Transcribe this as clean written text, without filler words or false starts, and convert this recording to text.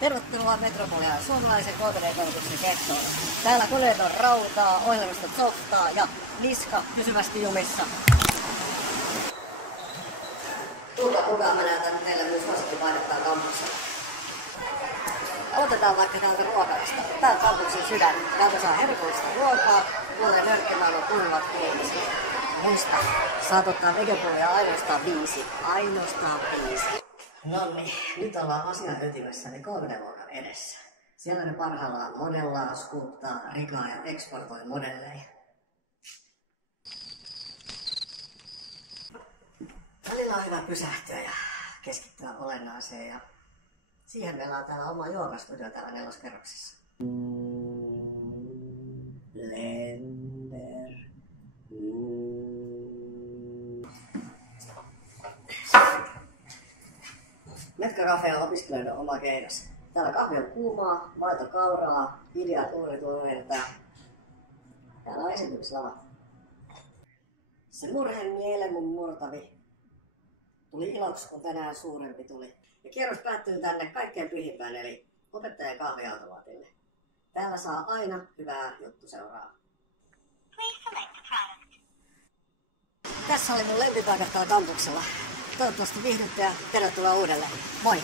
Tervetuloa Metropoliaan suomalaisen KVD-koulutuksen kettoon. Täällä koneet on rautaa, ohjelmistot softaa ja niska pysyvästi jumissa. Tulkaa mukaan, mä näytän teille myös suosikkipainetaan kampuksella. Aloitetaan vaikka täältä ruokalasta. Tää on kampuksen sydän. Täältä saa herkullista ruokaa, muuten nörkkimaailman kuuluvat kuulumiset. Muista, saat ottaa vegepuolia ainoastaan 5. Ainoastaan 5. Nonni, nyt ollaan asian ytimessä, niin 3D-luokan edessä. Siellä ne parhaillaan modellaa, skuuttaa, rikaa ja eksportoi modelleja. Välillä on hyvä pysähtyä ja keskittyä olennaiseen ja siihen meillä on täällä oma joogastudio täällä 4. kerroksessa. Blender. Metka Cafe on opiskelijoiden oma keidas. Täällä kahvi on kuumaa, maito kauraa, ideat uunituurilta. Täällä on esityslava. Se murheen mielen mun murtavi tuli iloksi, kun tänään suurempi tuli. Ja kierros päättyy tänne kaikkein pyhimpään, eli opettajan kahviautomaatille. Täällä saa aina hyvää juttu seuraa. Tässä oli mun lempipaikat täällä kampuksella. Toivottavasti viihdytte ja tervetuloa uudelleen. Moi!